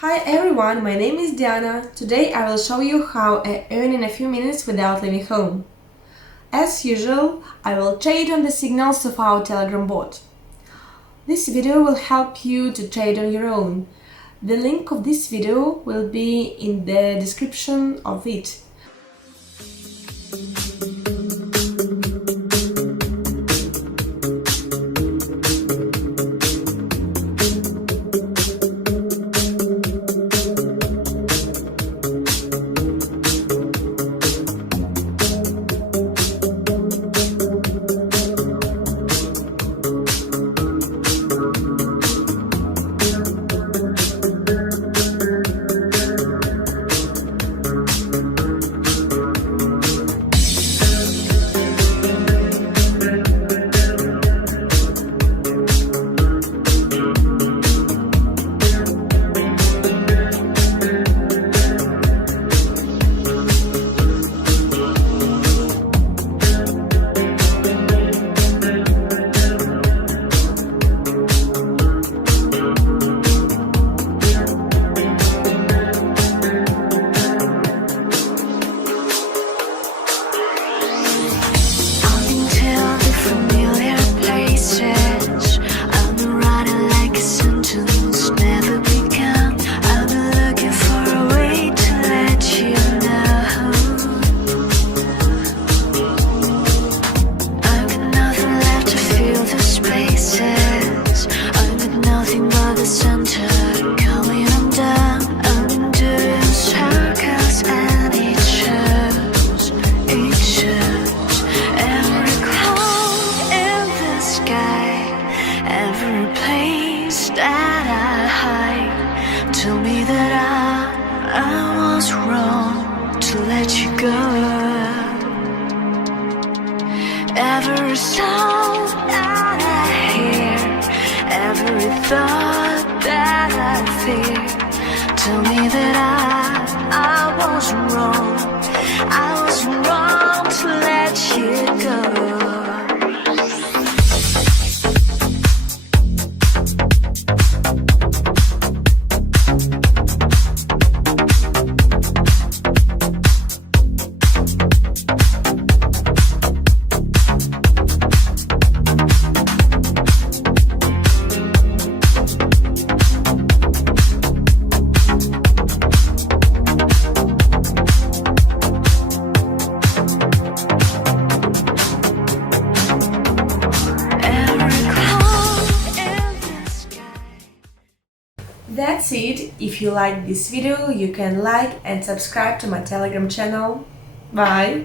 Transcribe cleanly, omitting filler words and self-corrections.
Hi everyone, my name is Diana. Today I will show you how I earn in a few minutes without leaving home. As usual, I will trade on the signals of our Telegram bot. This video will help you to trade on your own. The link of this video will be in the description of it. That I hide. Tell me that I was wrong to let you go. Every sound that I hear, every thought that I fear, tell me that I was wrong. I was wrong to let you go. That's it. If you like this video, you can like and subscribe to my Telegram channel. Bye!